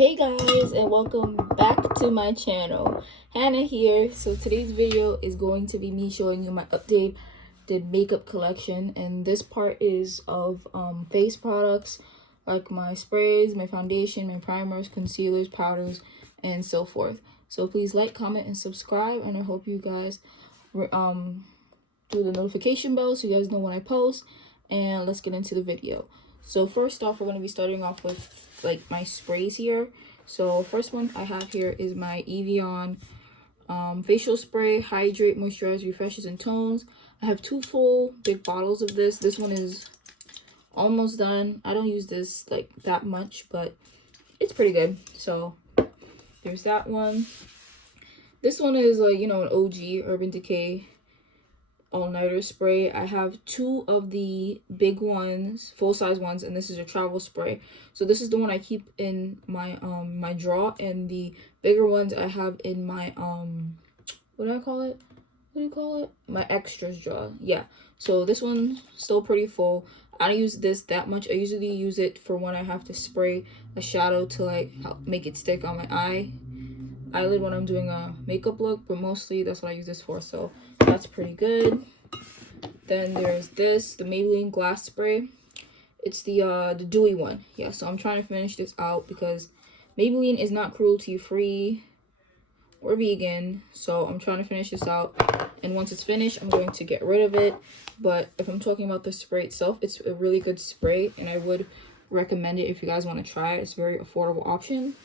Hey guys, and welcome back to my channel. Hannah here. So today's video is going to be me showing you my updated makeup collection, and this part is of face products like my sprays, my foundation, my primers, concealers, powders, and so forth. So please like, comment, and subscribe, and I hope you guys do the notification bell so you guys know when I post. And let's get into the video. So first off, we're going to be starting off with like my sprays here. So first one I have here is my Evian facial spray, hydrate, moisturize, refreshes, and tones. I have two full big bottles of this. This one is almost done. I don't use this like that much, but it's pretty good. So there's that one. This one is like, you know, an OG Urban Decay all-nighter spray. I have two of the big ones, full-size ones, and this is a travel spray. So this is the one I keep in my my drawer, and the bigger ones I have in my what do I call it? What do you call it? My extras drawer. Yeah. So this one's still pretty full. I don't use this that much. I usually use it for when I have to spray a shadow to like help make it stick on my eyelid when I'm doing a makeup look, but mostly that's what I use this for. So that's pretty good. Then there's this, the Maybelline glass spray. It's the dewy one. Yeah, so I'm trying to finish this out because Maybelline is not cruelty free or vegan, so I'm trying to finish this out, and once it's finished I'm going to get rid of it. But if I'm talking about the spray itself, it's a really good spray, and I would recommend it if you guys want to try it. It's a very affordable option.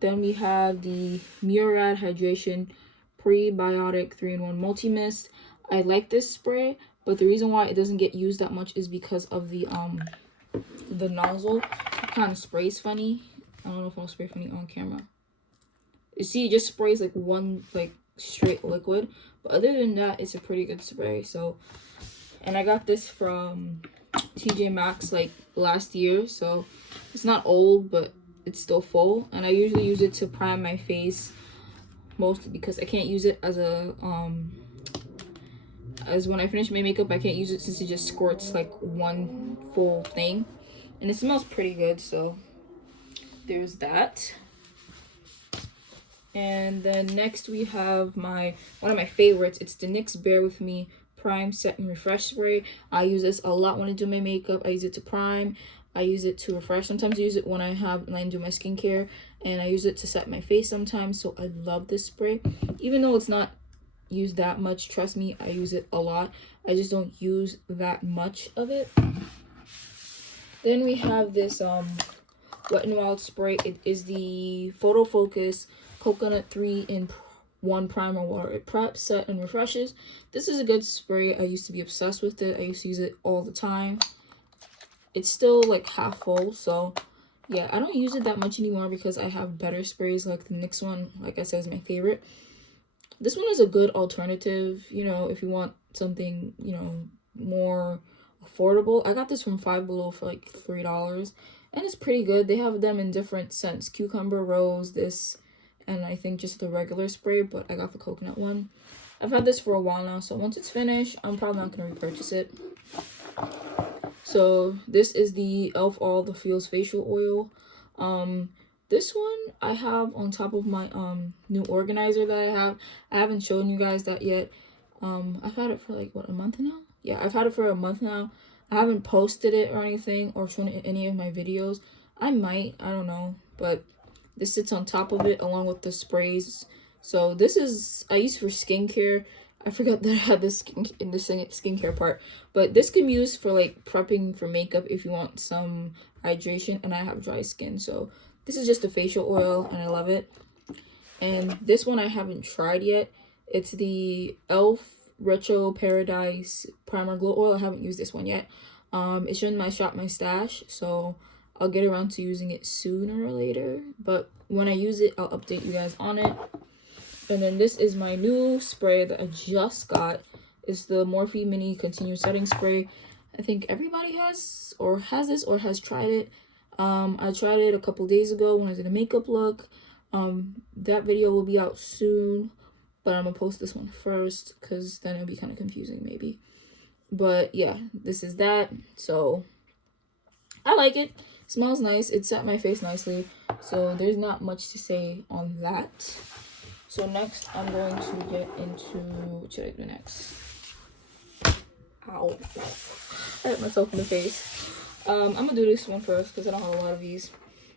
Then we have the Murad Hydration Prebiotic 3-in-1 Multi-Mist. I like this spray, but the reason why it doesn't get used that much is because of the nozzle. It kind of sprays funny. I don't know if I'll spray funny on camera. You see, it just sprays like one like straight liquid, but other than that, it's a pretty good spray. So, and I got this from TJ Maxx like last year, so it's not old, but it's still full, and I usually use it to prime my face mostly because I can't use it as a as when I finish my makeup. I can't use it since it just squirts like one full thing, and it smells pretty good. So there's that. And then next we have one of my favorites. It's the NYX Bare With Me Prime Set and Refresh Spray. I use this a lot when I do my makeup. I use it to prime, I use it to refresh. Sometimes I use it when I do my skincare, and I use it to set my face sometimes. So I love this spray. Even though it's not used that much, trust me, I use it a lot. I just don't use that much of it. Then we have this Wet n Wild spray. It is the Photo Focus Coconut 3-in-1 Primer Water. It preps, set, and refreshes. This is a good spray. I used to be obsessed with it. I used to use it all the time. It's still like half full, so yeah, I don't use it that much anymore because I have better sprays. Like the NYX one, like I said, is my favorite. This one is a good alternative, you know, if you want something, you know, more affordable. I got this from Five Below for like $3, and it's pretty good. They have them in different scents: cucumber, rose, this, and I think just the regular spray, but I got the coconut one. I've had this for a while now, so once it's finished, I'm probably not going to repurchase it. So this is the e.l.f. All The Feels facial oil. This one I have on top of my new organizer that I have. I haven't shown you guys that yet. I've had it for like what, a month now? Yeah, I've had it for a month now. I haven't posted it or anything or shown it in any of my videos. I might, I don't know, but this sits on top of it along with the sprays. So this is, I use for skincare. I forgot that I had this in the skincare part, but this can be used for like prepping for makeup if you want some hydration, and I have dry skin, so this is just a facial oil and I love it. And this one I haven't tried yet. It's the e.l.f. Retro Paradise Primer Glow Oil. I haven't used this one yet. It's in my Shop My Stash, so I'll get around to using it sooner or later, but when I use it, I'll update you guys on it. And then this is my new spray that I just got. It's the Morphe Mini Continuous Setting Spray. I think everybody has this or has tried it. I tried it a couple days ago when I did a makeup look. That video will be out soon, but I'm gonna post this one first because then it'll be kind of confusing maybe. But yeah, this is that. So I like it. smells nice. It set my face nicely, so there's not much to say on that. So next I'm going to get into, what should I do next? Ow, I hit myself in the face. I'm gonna do this one first because I don't have a lot of these.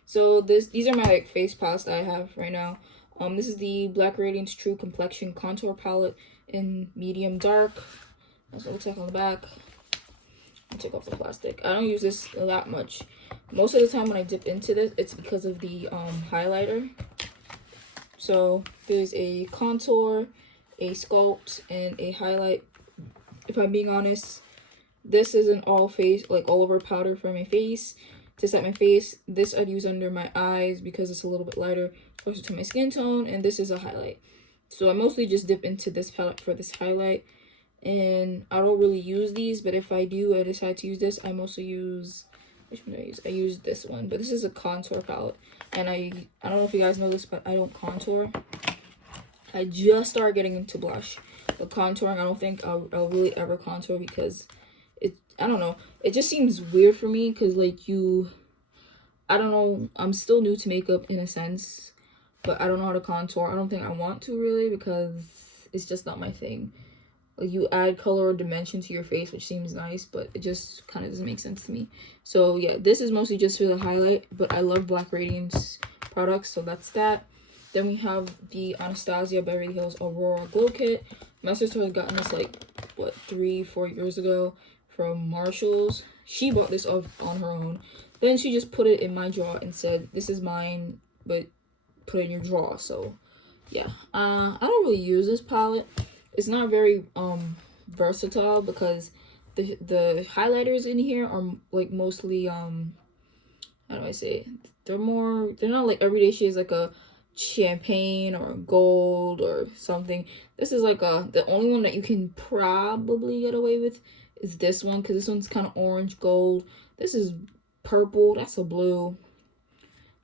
So these are my like face palettes that I have right now. This is the Black Radiance True Complexion Contour Palette in medium dark. That's what it looks like on the back. I'll take off the plastic. I don't use this that much. Most of the time when I dip into this, it's because of the highlighter. So there's a contour, a sculpt, and a highlight. If I'm being honest, this is an all over powder for my face to set my face. This I'd use under my eyes because it's a little bit lighter closer to my skin tone, and this is a highlight. So I mostly just dip into this palette for this highlight, and I don't really use these, but if I decide to use this, I mostly use, which one do I use? I use this one, but this is a contour palette, and I don't know if you guys know this, but I don't contour. I just started getting into blush, but contouring, I don't think I'll really ever contour because I don't know, it just seems weird for me because like I don't know, I'm still new to makeup in a sense, but I don't know how to contour. I don't think I want to really because it's just not my thing. Like you add color or dimension to your face, which seems nice, but it just kind of doesn't make sense to me. So yeah, this is mostly just for the highlight, but I love Black Radiance products, so that's that. Then we have the Anastasia Beverly Hills Aurora Glow Kit. My sister had gotten this like, what, 3-4 years ago from Marshalls. She bought this on her own. Then she just put it in my drawer and said, this is mine, but put it in your drawer. So yeah, I don't really use this palette. It's not very versatile because the highlighters in here are like mostly how do I say, they're not like everyday shades like a champagne or gold or something. This is like the only one that you can probably get away with is this one, because this one's kind of orange gold. This is purple. That's a blue.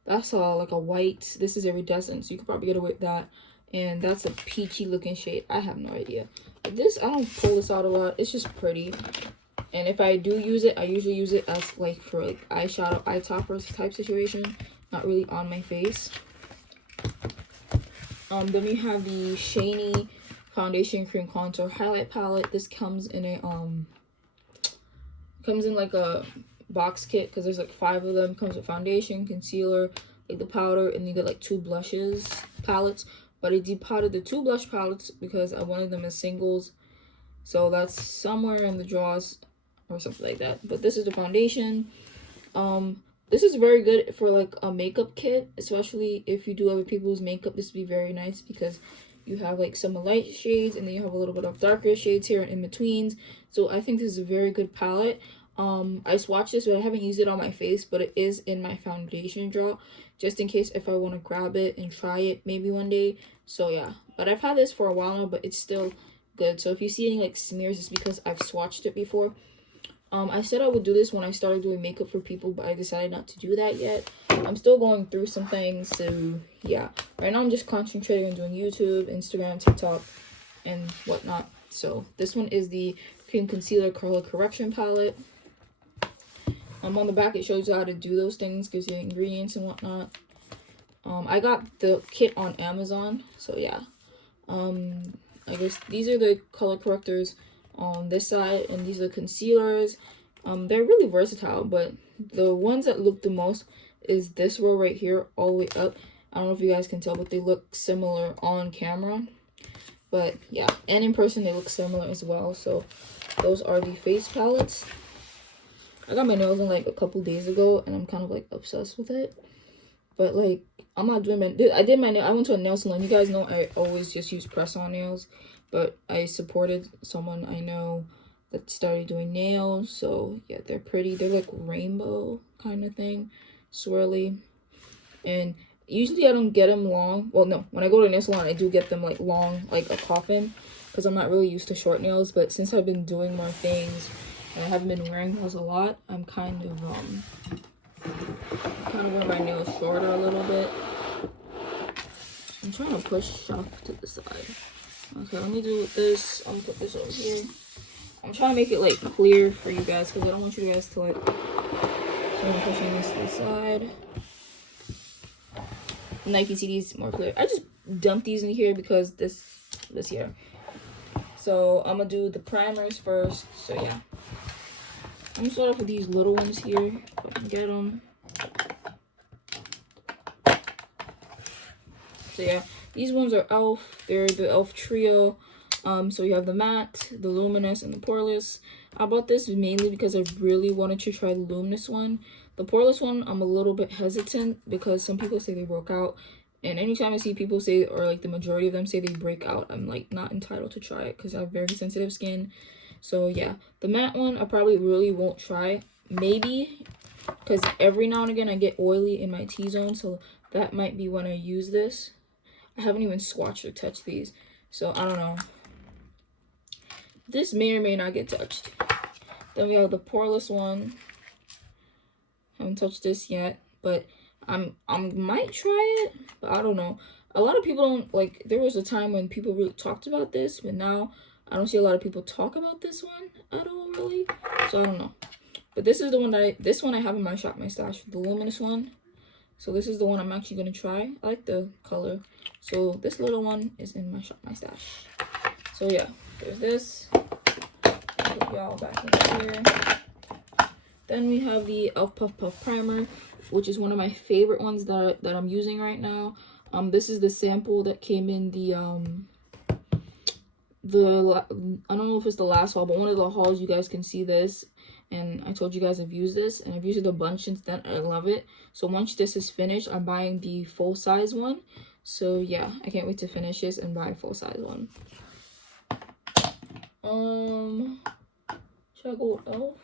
That's like a white. This is iridescent, so you could probably get away with that. And that's a peachy looking shade. I have no idea. But this, I don't pull this out a lot. It's just pretty. And if I do use it, I usually use it as like for like eyeshadow, eye toppers type situation. Not really on my face. Then we have the Shany Foundation Cream Contour Highlight Palette. This comes in a like a box kit because there's like 5 of them. Comes with foundation, concealer, like the powder, and you get like 2 blushes palettes. But I depotted the 2 blush palettes because I wanted them as singles. So that's somewhere in the drawers or something like that. But this is the foundation. This is very good for like a makeup kit, especially if you do other people's makeup. This would be very nice because you have like some light shades and then you have a little bit of darker shades here in betweens. So I think this is a very good palette. I swatched this, but I haven't used it on my face, but it is in my foundation drawer just in case if I want to grab it and try it maybe one day. So yeah, but I've had this for a while now, but it's still good. So if you see any like smears, it's because I've swatched it before. I said I would do this when I started doing makeup for people, but I decided not to do that yet. I'm still going through some things, so yeah. Right now I'm just concentrating on doing YouTube, Instagram, TikTok, and whatnot. So this one is the Cream Concealer Color Correction Palette. On the back it shows you how to do those things, gives you ingredients and whatnot. I got the kit on Amazon, so yeah. I guess these are the color correctors on this side, and these are concealers. They're really versatile, but the ones that look the most is this row right here all the way up. I don't know if you guys can tell, but they look similar on camera, but yeah, and in person they look similar as well. So those are the face palettes. I got my nails done like a couple days ago and I'm kind of like obsessed with it, but like I'm not doing I did my nail. I went to a nail salon. You guys know I always just use press-on nails, but I supported someone I know that started doing nails. So yeah, they're pretty. They're like rainbow kind of thing, swirly. And usually I don't get them long. Well, no, when I go to a nail salon, I do get them like long, like a coffin, because I'm not really used to short nails. But since I've been doing more things and I haven't been wearing nails a lot, I'm kind of wear my nails shorter a little bit. I'm trying to push stuff to the side. Okay, let me do this. I'll put this over here. I'm trying to make it like clear for you guys because I don't want you guys to like So I'm pushing this to the side. Now you can see these more clear. I just dumped these in here because this here. So I'm gonna do the primers first. So yeah, I'm gonna start off with these little ones here if I can get them. So yeah, these ones are e.l.f. They're the e.l.f. trio. So you have the matte, the luminous, and the poreless. I bought this mainly because I really wanted to try the luminous one. The poreless one, I'm a little bit hesitant because some people say they broke out. And anytime I see people say, or like the majority of them say they break out, I'm like not entitled to try it because I have very sensitive skin. So yeah, the matte one I probably really won't try. Maybe because every now and again I get oily in my T-zone, so that might be when I use this. I haven't even swatched or touched these, so I don't know. This may or may not get touched. Then we have the poreless one. Haven't touched this yet, but I might try it, but I don't know. A lot of people don't like. There was a time when people really talked about this, but now I don't see a lot of people talk about this one at all, really. So I don't know. But this is the one that this one I have in my Shop My Stash, the luminous one. So this is the one I'm actually gonna try. I like the color. So this little one is in my Shop My Stash. So yeah, there's this. Put y'all back in here. Then we have the e.l.f. Puff Puff Primer, which is one of my favorite ones that I'm using right now. This is the sample that came in the I don't know if it's the last haul, but one of the hauls you guys can see this. And I told you guys I've used this, and I've used it a bunch since then. I love it. So once this is finished, I'm buying the full size one. So yeah, I can't wait to finish this and buy a full size one. Should I go with e.l.f.?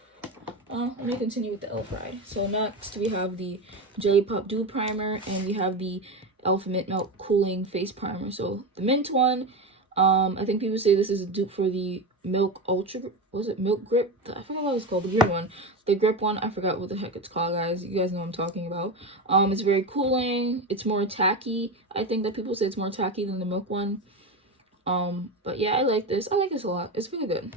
Let me continue with the e.l.f. ride. So next we have the Jelly Pop Dew Primer, and we have the e.l.f. Mint Melt Cooling Face Primer. So the mint one, I think people say this is a dupe for the Milk Ultra, was it Milk Grip? I forgot what it's called, the green one. The grip one, I forgot what the heck it's called, guys. You guys know what I'm talking about. It's very cooling. It's more tacky. I think that people say it's more tacky than the milk one. But yeah, I like this. I like this a lot. It's really good.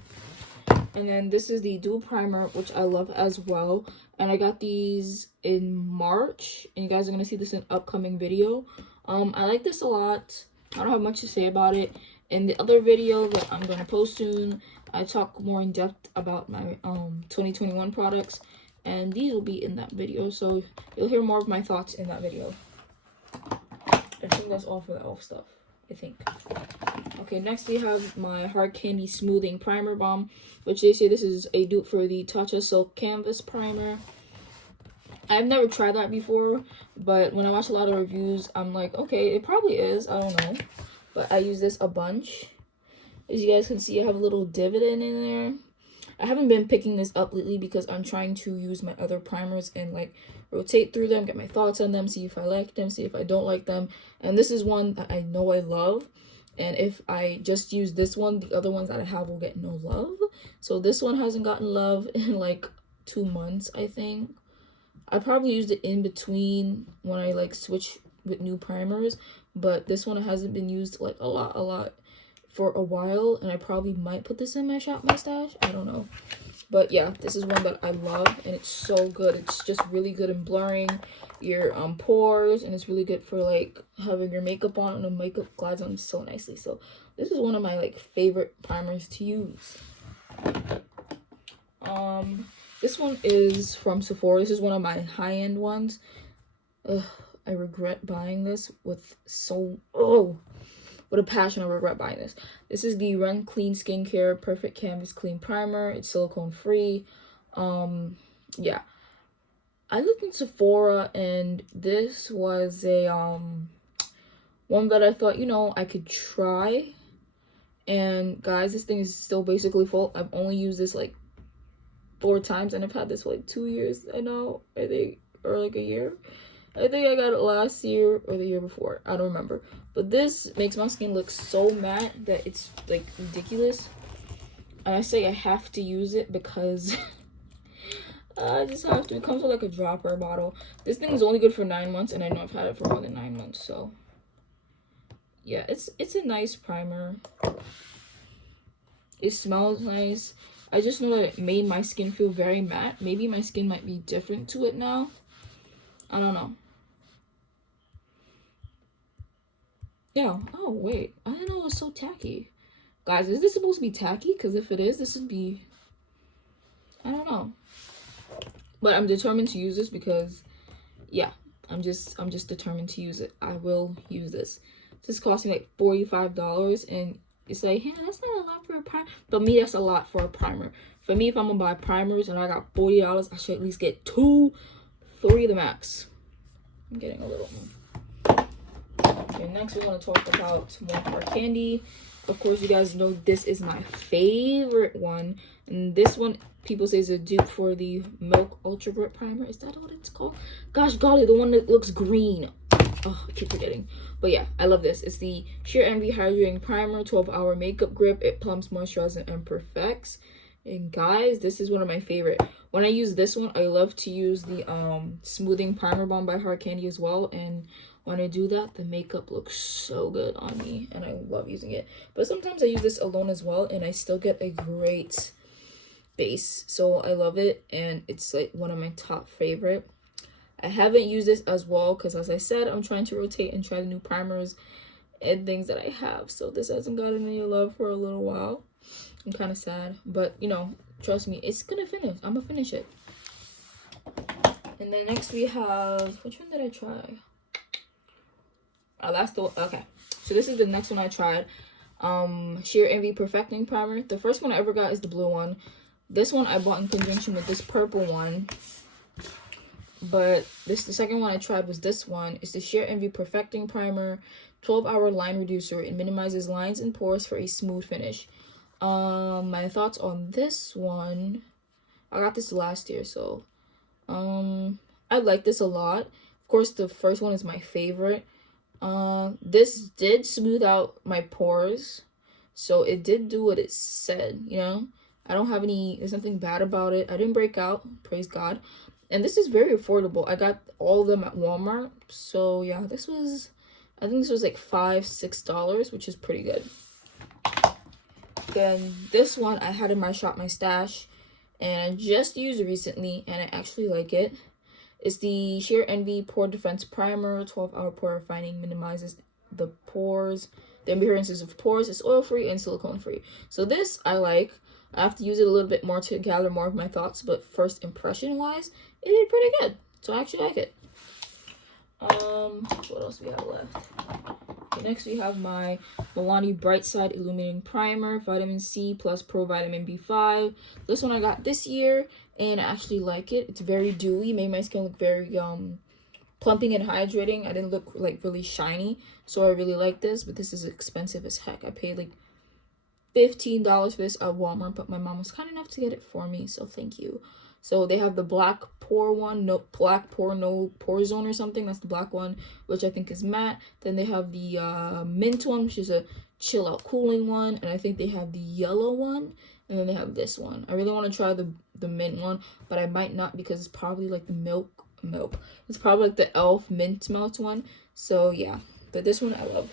And then this is the Dew Primer, which I love as well. And I got these in March, and you guys are going to see this in an upcoming video. I like this a lot. I don't have much to say about it. In the other video that I'm going to post soon, I talk more in depth about my 2021 products. And these will be in that video, so you'll hear more of my thoughts in that video. I think that's all for the e.l.f. stuff, I think. Okay, next we have my Hard Candy Smoothing Primer Balm, which they say this is a dupe for the Tatcha Silk Canvas Primer. I've never tried that before, but when I watch a lot of reviews, I'm like, okay, it probably is. I don't know. But I use this a bunch. As you guys can see, I have a little dividend in there. I haven't been picking this up lately because I'm trying to use my other primers and like rotate through them, get my thoughts on them, see if I like them, see if I don't like them. And this is one that I know I love. And if I just use this one, the other ones that I have will get no love. So this one hasn't gotten love in like 2 months, I think. I probably used it in between when I like switch with new primers, but this one hasn't been used like a lot for a while, and I probably might put this in my Shop My Stash. I don't know. But yeah, this is one that I love, and it's so good. It's just really good in blurring your pores, and it's really good for like having your makeup on, and the makeup glides on so nicely. So this is one of my like favorite primers to use. This one is from Sephora. This is one of my high-end ones. I regret buying this with what a passion. I regret buying this. This is the Run Clean Skincare Perfect Canvas Clean Primer. It's silicone free. Yeah, I looked in Sephora, and this was a one that I thought, you know, I could try. And guys, this thing is still basically full. I've only used this like 4 times, and I've had this for like 2 years. I think, or like a year. I think I got it last year or the year before. I don't remember. But this makes my skin look so matte that it's like ridiculous. And I say I have to use it because I just have to. It comes with like a dropper bottle. This thing is only good for 9 months, and I know I've had it for more than 9 months. So yeah, it's a nice primer. It smells nice. I just know that it made my skin feel very matte. Maybe my skin might be different to it now. I don't know. Yeah. Oh, wait. I didn't know it was so tacky. Guys, is this supposed to be tacky? Because if it is, this would be... I don't know. But I'm determined to use this because, yeah, I'm just determined to use it. I will use this. This cost me like $45, and it's like, hey, that's not a lot for a primer. But me, that's a lot for a primer. For me, if I'm gonna buy primers and I got $40, I should at least get 2, 3 the max. I'm getting a little more. Okay, next we're gonna talk about more hard candy. Of course, you guys know this is my favorite one, and this one people say is a dupe for the Milk Ultra Grip Primer. Is that what it's called? Gosh golly, the one that looks green. Oh, I keep forgetting. But yeah, I love this. It's the Sheer Envy Hydrating Primer, 12-hour makeup grip. It plumps, moisturizes, and perfects. And guys, this is one of my favorite. When I use this one, I love to use the Smoothing Primer Balm by Hard Candy as well. And when I do that, the makeup looks so good on me, and I love using it. But sometimes I use this alone as well, and I still get a great base. So I love it, and it's like one of my top favorite. I haven't used this as well because, as I said, I'm trying to rotate and try the new primers and things that I have. So this hasn't gotten any love for a little while. I'm kind of sad, but you know, trust me, it's gonna finish. I'm gonna finish it. And then next we have, which one did I try? Oh, that's the, okay. So this is the next one I tried. Sheer Envy Perfecting Primer. The first one I ever got is the blue one. This one I bought in conjunction with this purple one. But the second one I tried was this one. It's the Sheer Envy Perfecting Primer, 12-hour line reducer. It minimizes lines and pores for a smooth finish. My thoughts on this one, I got this last year, so I like this a lot. Of course, the first one is my favorite. This did smooth out my pores, so it did do what it said, you know. I don't have any, there's nothing bad about it. I didn't break out, praise God. And this is very affordable. I got all of them at Walmart. So yeah, this was, I think this was like $5-6, which is pretty good. Then this one I had in my Shop My Stash, and I just used it recently, and I actually like it. It's the Sheer Envy Pore Defense Primer, 12-hour pore refining, minimizes the pores, the appearances of pores. It's oil-free and silicone-free. So this I like. I have to use it a little bit more to gather more of my thoughts, but first impression-wise, it did pretty good. So I actually like it. What else do we have left? Okay, next we have my Milani Brightside Illuminating Primer, Vitamin C plus Pro Vitamin B5. This one I got this year, and I actually like it. It's very dewy, made my skin look very plumping and hydrating. I didn't look like really shiny, so I really like this, but this is expensive as heck. I paid like $15 for this at Walmart, but my mom was kind enough to get it for me, so thank you. So they have the black pore one, no black pore, no pore zone or something. That's the black one, which I think is matte. Then they have the mint one, which is a chill out cooling one, and I think they have the yellow one, and then they have this one. I really want to try the mint one, but I might not because it's probably like the milk. It's probably like the e.l.f. mint melt one. So yeah, but this one I love.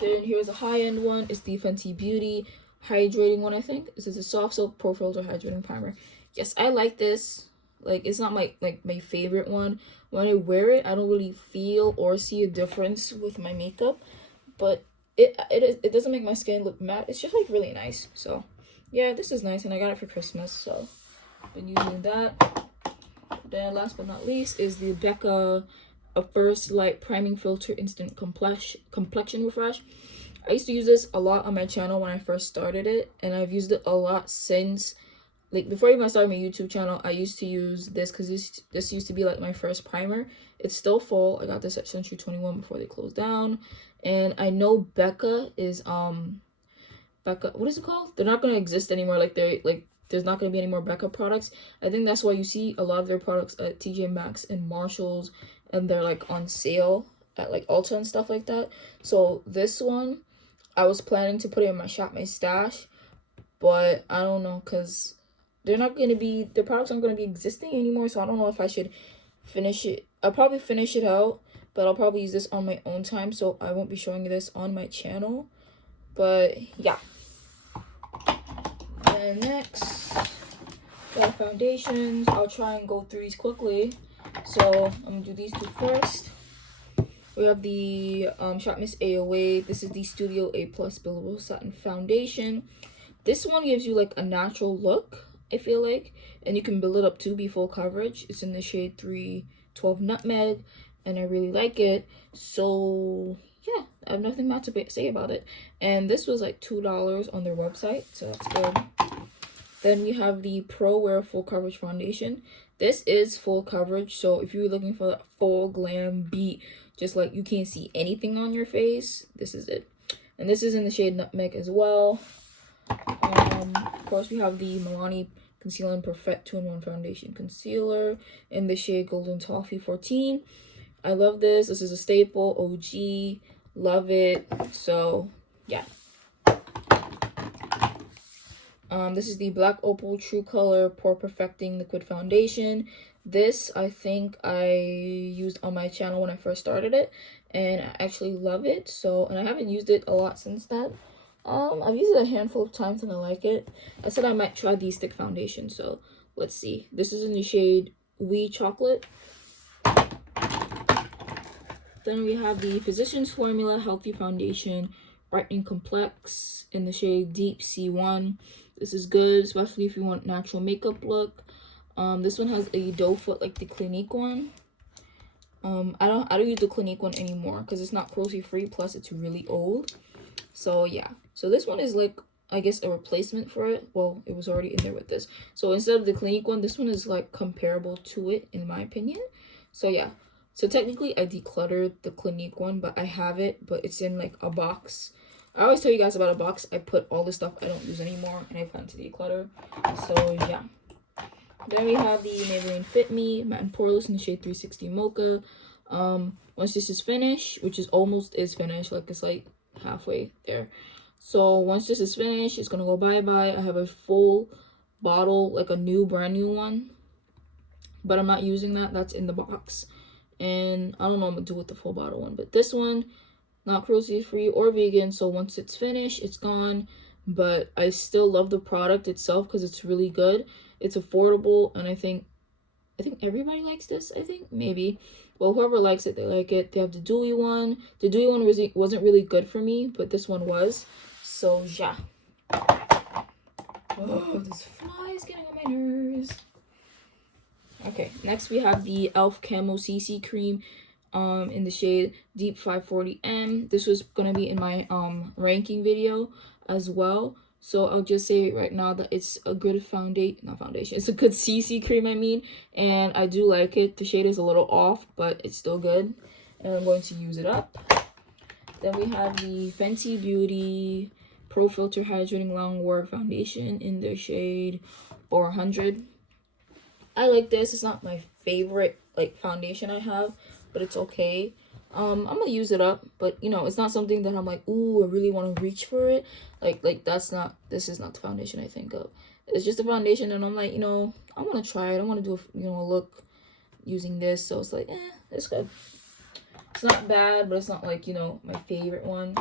Then here's a high-end one. It's the Fenty Beauty hydrating one, I think. This is a soft soap pore filter hydrating primer. Yes, I like this. Like, it's not my favorite one. When I wear it, I don't really feel or see a difference with my makeup, but it doesn't make my skin look matte. It's just like really nice. So yeah, this is nice, and I got it for Christmas, so I've been using that. Then last but not least is the Becca A First Light Priming Filter Instant Complexion Refresh. I used to use this a lot on my channel when I first started it, and I've used it a lot since, like, before even I started my YouTube channel. I used to use this because this used to be like my first primer. It's still full. I got this at Century 21 before they closed down, and I know Becca is Becca, what is it called? They're not going to exist anymore. There's not going to be any more Becca products. I think that's why you see a lot of their products at TJ Maxx and Marshalls, and they're like on sale at like Ulta and stuff like that. So this one, I was planning to put it in my Shop My Stash, but I don't know, because their products aren't going to be existing anymore, so I don't know if I should finish it. I'll probably finish it out, but I'll probably use this on my own time, so I won't be showing you this on my channel. But yeah, And next, we have foundations. I'll try and go through these quickly. So I'm gonna do these two first. We have the Shop Miss AOA. This is the Studio A Plus Buildable Satin Foundation. This one gives you like a natural look, I feel like, and you can build it up to be full coverage. It's in the shade 312 Nutmeg, and I really like it. So yeah, I have nothing bad to say about it. And this was like $2 on their website, so that's good. Then we have the Pro Wear Full Coverage Foundation. This is full coverage, so if you're looking for that full glam beat, just like you can't see anything on your face, this is it. And this is in the shade Nutmeg as well. Of course, we have the Milani Conceal and Perfect 2-in-1 Foundation Concealer in the shade Golden Toffee 14. I love this. This is a staple, OG. Love it. So, yeah. This is the Black Opal True Color Pore Perfecting Liquid Foundation. This, I think I used on my channel when I first started it, and I actually love it. So, and I haven't used it a lot since then. I've used it a handful of times and I like it. I said I might try the stick foundation, so let's see. This is in the shade Wee Chocolate. Then we have the Physicians Formula Healthy Foundation Brightening Complex in the shade Deep C1. This is good, especially if you want natural makeup look. This one has a doe foot like the Clinique one. I don't use the Clinique one anymore because it's not cruelty free, plus it's really old. So yeah, so this one is like, I guess, a replacement for it. Well, it was already in there with this. So instead of the Clinique one, this one is like comparable to it in my opinion. So yeah, so technically I decluttered the Clinique one, but I have it, but it's in like a box. I always tell you guys about a box. I put all the stuff I don't use anymore and I plan to declutter. So yeah. Then we have the Maybelline Fit Me Matte and Poreless in the shade 360 Mocha. Once this is finished, which is almost finished, like it's like halfway there. So once this is finished, it's gonna go bye-bye. I have a full bottle, like a new brand new one, but I'm not using that. That's in the box, and I don't know what I'm gonna do with the full bottle one. But this one, not cruelty free or vegan, so once it's finished, it's gone. But I still love the product itself because it's really good. It's affordable, and I think everybody likes this. I think maybe, well, whoever likes it, they like it. They have the dewy one. The dewy one wasn't really good for me, but this one was. So yeah. Oh, this fly is getting on my nerves. Okay, next we have the e.l.f. Camo CC Cream in the shade Deep 540M. This was gonna be in my ranking video as well. So I'll just say right now that it's a good foundation. It's a good CC cream, I mean, and I do like it. The shade is a little off, but it's still good, and I'm going to use it up. Then we have the Fenty Beauty Pro Filter Hydrating Longwear Foundation in the shade 400. I like this. It's not my favorite like foundation I have, but it's okay. I'm gonna use it up, but you know, it's not something that I'm like, ooh, I really want to reach for it. Like this is not the foundation I think of. It's just a foundation, and I'm like, you know, I want to try it. I want to do a look using this, so it's like, it's good. It's not bad, but it's not like, you know, my favorite one.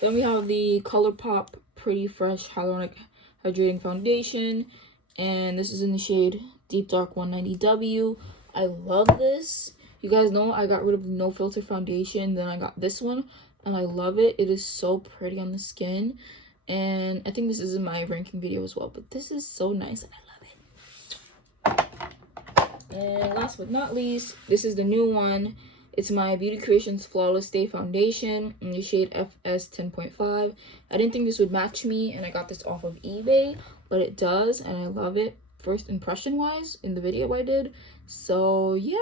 Then we have the ColourPop Pretty Fresh Hyaluronic Hydrating Foundation, and this is in the shade Deep Dark 190W. I love this. You guys know I got rid of the No Filter foundation, then I got this one, and I love it. It is so pretty on the skin, and I think this is in my ranking video as well, but this is so nice, and I love it. And last but not least, this is the new one. It's my Beauty Creations Flawless Stay Foundation in the shade FS 10.5. I didn't think this would match me, and I got this off of eBay, but it does, and I love it first impression wise in the video I did. So yeah,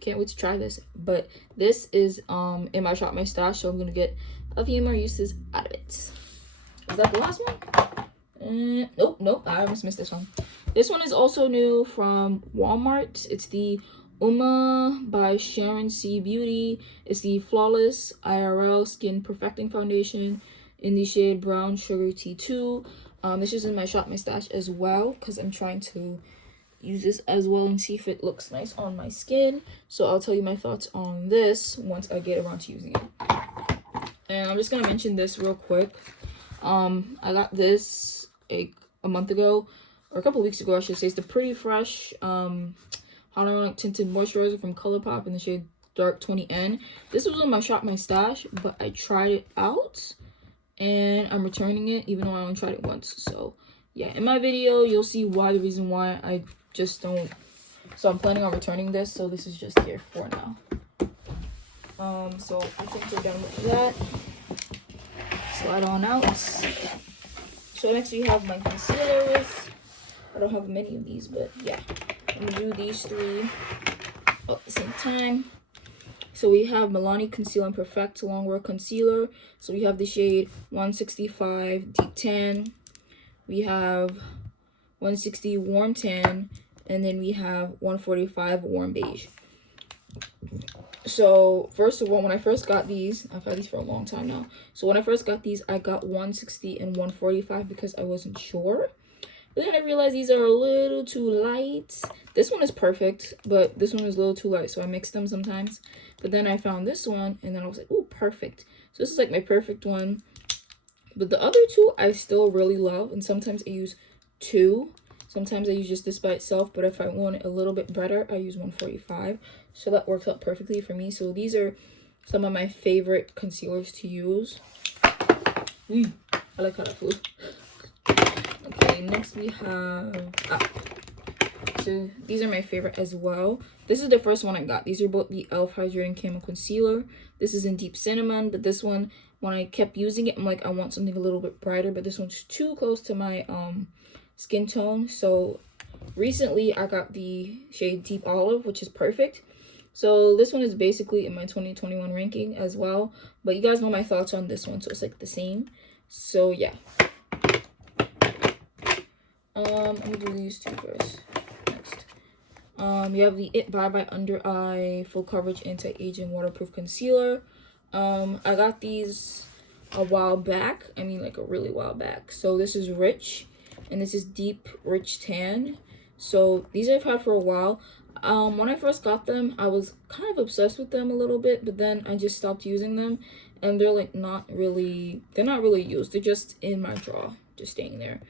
can't wait to try this. But this is in my Shop My Stash, so I'm gonna get a few more uses out of it. Is that the last one? Nope, I almost missed this one. This one is also new from Walmart. It's the Uma by Sharon C Beauty. It's the Flawless IRL Skin Perfecting Foundation in the shade Brown Sugar T2. This is in my Shop My Stash as well because I'm trying to use this as well and see if it looks nice on my skin. So I'll tell you my thoughts on this once I get around to using it. And I'm just gonna mention this real quick. I got this like a month ago, or a couple weeks ago I should say. It's the Pretty Fresh hyaluronic tinted moisturizer from ColourPop in the shade Dark 20N. This was in my Shop My Stash, but I tried it out and I'm returning it, even though I only tried it once. So yeah, in my video you'll see why, the reason why I just don't. So I'm planning on returning this, so this is just here for now. So I think we're done with that. Slide on out. So next we have my concealers. I don't have many of these, but yeah, I'm gonna do these three at the same time. So we have Milani Conceal and Perfect Longwear Concealer. So we have the shade 165 Deep Tan. We have 160 Warm Tan. And then we have 145 Warm Beige. So first of all, when I first got these, I've had these for a long time now. So when I first got these, I got 160 and 145 because I wasn't sure. But then I realized these are a little too light. This one is perfect, but this one is a little too light, so I mix them sometimes. But then I found this one, and then I was like, ooh, perfect. So this is like my perfect one. But the other two I still really love, and sometimes I use two. Sometimes I use just this by itself, but if I want it a little bit brighter, I use 145. So that works out perfectly for me. So these are some of my favorite concealers to use. I like how that flew. Okay, next we have... So these are my favorite as well. This is the first one I got. These are both the e.l.f. Hydrating Camo Concealer. This is in Deep Cinnamon, but this one, when I kept using it, I'm like, I want something a little bit brighter, but this one's too close to my skin tone. So recently I got the shade Deep Olive, which is perfect. So this one is basically in my 2021 ranking as well, but you guys know my thoughts on this one, so it's like the same. So yeah, I'm gonna do these two first. Next, you have the It by Under Eye Full Coverage Anti-Aging Waterproof Concealer. I got these a while back. I mean, like a really while back. So this is Rich, and this is Deep Rich Tan. So these I've had for a while. When I first got them, I was kind of obsessed with them a little bit, but then I just stopped using them, and they're like not really used. They're just in my drawer, just staying there.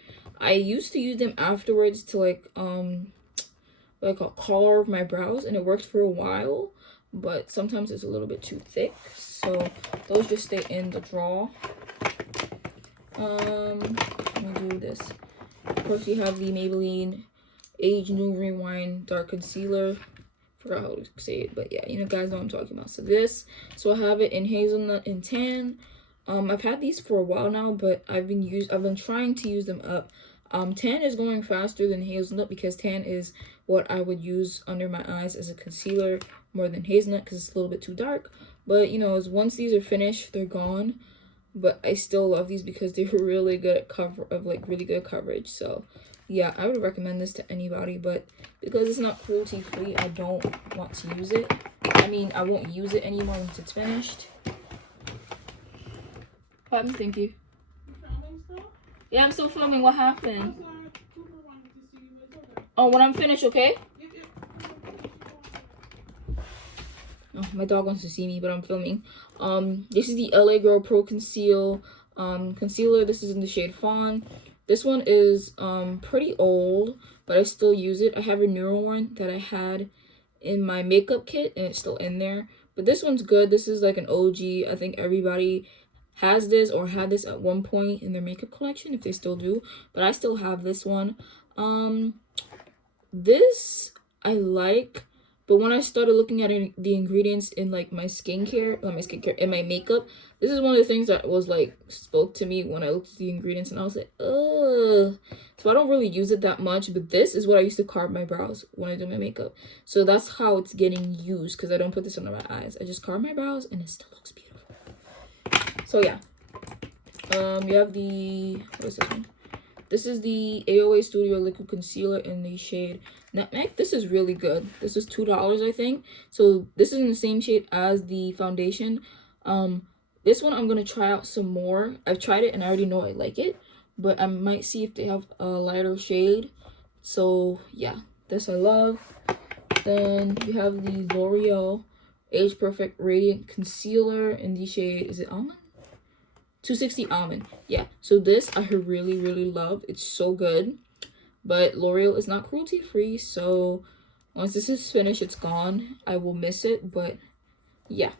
I used to use them afterwards to like a color of my brows, and it worked for a while, but sometimes it's a little bit too thick, so those just stay in the drawer. Let me do this. Of course, we have the Maybelline Age New Rewind Dark Concealer. Forgot how to say it, but yeah, you know, guys know what I'm talking about. So I have it in Hazelnut and Tan. I've had these for a while now, but I've been trying to use them up. Tan is going faster than Hazelnut because Tan is what I would use under my eyes as a concealer more than Hazelnut because it's a little bit too dark. But you know, once these are finished, they're gone. But I still love these because they're really good at really good coverage. So yeah, I would recommend this to anybody, but because it's not cruelty free, I don't want to use it. I mean, I won't use it anymore once it's finished. What happened? Thank you. Yeah, I'm still filming. What happened? Oh, when I'm finished, okay? Oh, my dog wants to see me, but I'm filming. This is the LA Girl Pro Conceal concealer. This is in the shade Fawn. This one is pretty old, but I still use it. I have a newer one that I had in my makeup kit, and it's still in there. But this one's good. This is like an OG. I think everybody has this or had this at one point in their makeup collection, if they still do. But I still have this one. This I like. But when I started looking at the ingredients in like my skincare, in my makeup, this is one of the things that was like spoke to me when I looked at the ingredients, and I was like, ugh. So I don't really use it that much, but this is what I used to carve my brows when I do my makeup. So that's how it's getting used, because I don't put this under my eyes. I just carve my brows and it still looks beautiful. So yeah. You have the, what is this one? This is the AOA Studio Liquid Concealer in the shade Nutmeg. This is really good. This is $2, I think. So this is in the same shade as the foundation. This one I'm going to try out some more. I've tried it and I already know I like it. But I might see if they have a lighter shade. So yeah, this I love. Then we have the L'Oreal Age Perfect Radiant Concealer in the shade, is it Almond? 260 almond. Yeah, so this I really love. It's so good. But L'Oreal is not cruelty free, so once this is finished, it's gone. I will miss it, but yeah.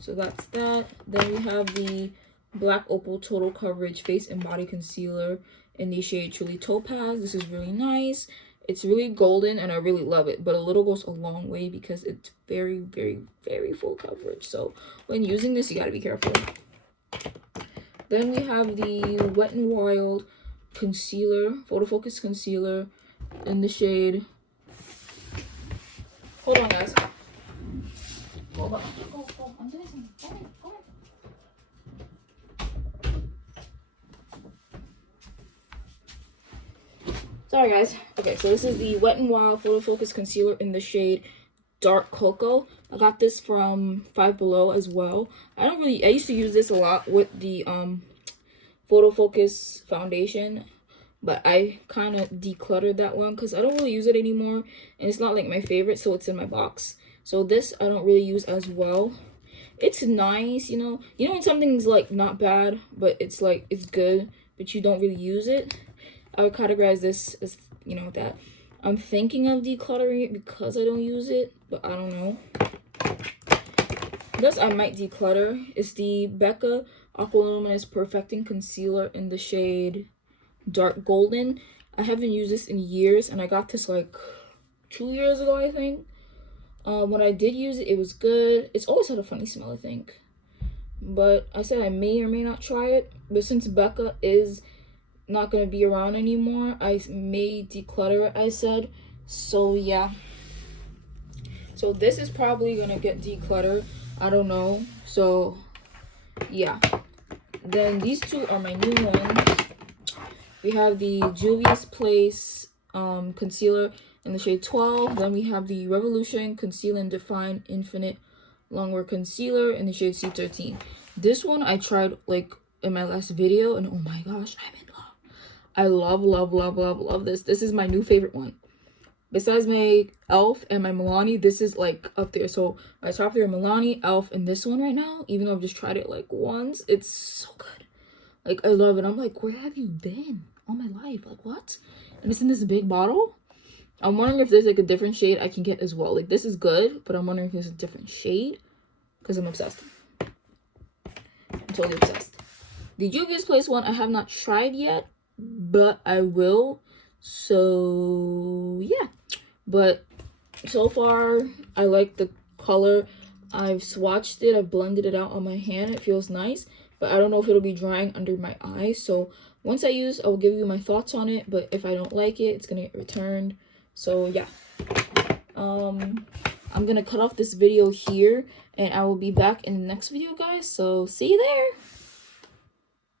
So that's that. Then we have the Black Opal Total Coverage Face and Body Concealer in the shade Truly Topaz. This is really nice. It's really golden and I really love it, but a little goes a long way because it's very full coverage. So when using this, you gotta be careful. Then we have the Wet n Wild concealer, photo focus concealer in the shade. Hold on, guys. Hold on. Go. I'm doing something. Go ahead. Sorry, guys. Okay, so this is the Wet n Wild photo focus concealer in the shade Dark Cocoa. I got this from Five Below as well. I used to use this a lot with the photo focus foundation, but I kind of decluttered that one because I don't really use it anymore and it's not like my favorite, so it's in my box. So this I don't really use as well. It's nice, you know when something's like not bad but it's like it's good but you don't really use it. I would categorize this as that. I'm thinking of decluttering it because I don't use it, but I don't know. This I might declutter. It's the Becca Aqualuminous Perfecting Concealer in the shade Dark Golden. I haven't used this in years, and I got this like 2 years ago, I think. When I did use it, it was good. It's always had a funny smell, I think. But I said I may or may not try it. But since Becca is not going to be around anymore, I may declutter it, I said. So, yeah. So, this is probably going to get decluttered. I don't know. So, yeah. Then these two are my new ones. We have the Juvia's Place concealer in the shade 12. Then we have the Revolution Conceal and Define Infinite Longwear Concealer in the shade C13. This one I tried like in my last video, and oh my gosh, I'm in love. I love this. This is my new favorite one. Besides my e.l.f. and my Milani, this is like up there. So my top three are Milani, e.l.f. and this one right now. Even though I've just tried it like once, it's so good. Like, I love it. I'm like, where have you been all my life? Like, what? And it's in this big bottle. I'm wondering if there's like a different shade I can get as well. Like, this is good, but I'm wondering if there's a different shade because I'm obsessed. I'm totally obsessed. The Juvia's Place one I have not tried yet, but I will. So, yeah. But so far, I like the color. I've swatched it. I've blended it out on my hand. It feels nice. But I don't know if it'll be drying under my eyes. So once I use, I will give you my thoughts on it. But if I don't like it, it's going to get returned. So yeah. I'm going to cut off this video here. And I will be back in the next video, guys. So see you there.